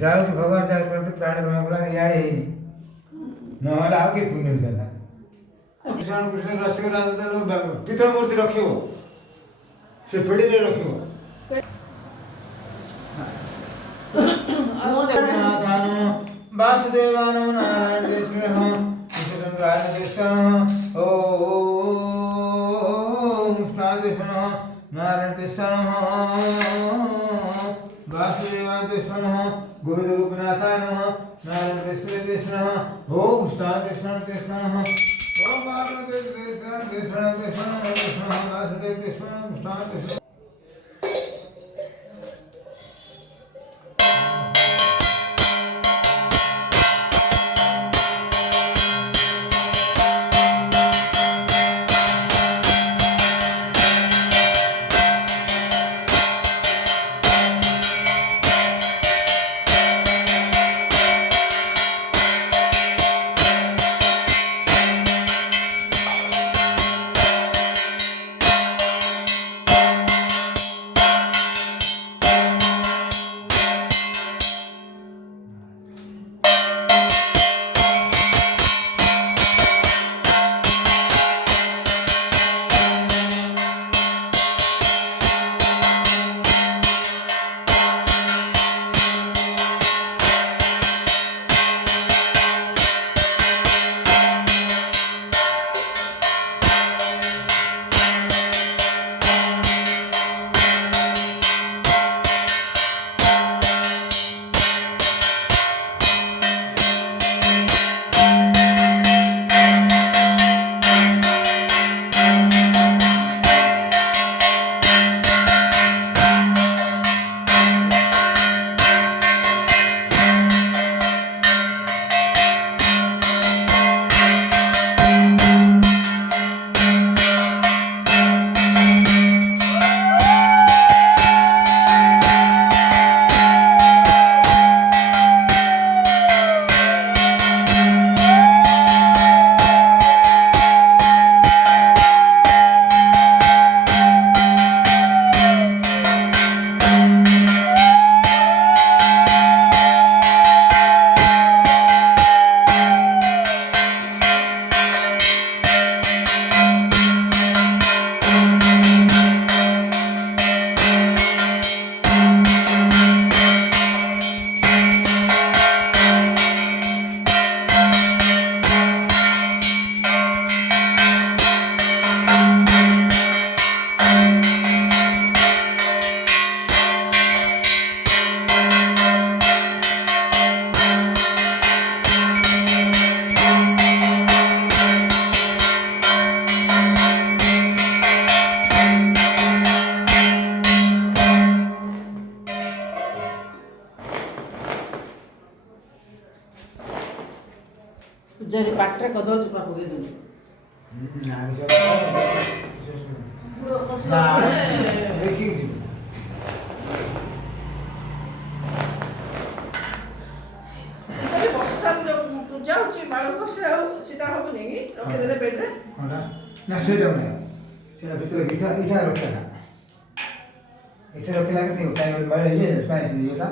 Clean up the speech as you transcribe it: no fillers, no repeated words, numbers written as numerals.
ଯାଉଛି ଭଗବାନ ଯାହା କରନ୍ତି ପ୍ରାଣୀ ରମା ଇଆଡ଼େ ହେଇନି ନହେଲେ ଆଉ କିଏ ପୁଣ୍ୟ ହେଇଥାନ୍ତା। କୃଷ୍ଣ କୃଷ୍ଣ ରସିକ ପିତଳ ମୂର୍ତ୍ତି ରଖିବ ସେ ପିଢ଼ିରେ ରଖିବ। वासुदेवान नारायण कृष्ण कृष्णराज कृष्ण ओम कृष्ण नारायण कृष्ण वासुदेवान कृष्ण गुरु गोपीनाथाय नमः नारायण कृष्ण कृष्ण ओम कृष्ण कृष्ण ओम वासुदेव कृष्ण कृष्ण कृष्ण कृष्ण वासुदेव कृष्ण कृष्ण ପୂଜାରୀ ପାଟିରେ କଦଳୀ ଚୋପା ପକେଇ ଦେଉଛି। ପୂଜା ହଉଛି ବାଳକ ସେଟା ହବନି କି ରଖିଦେଲେ ବେଡରେ ନା ସେଇଟା ନାହିଁ ସେଇଟା ଭିତରେ ଇଟା ରଖିଲା ଏଠି ରଖିଲା କେତେ ଟାଇମ୍ ଇଏଟା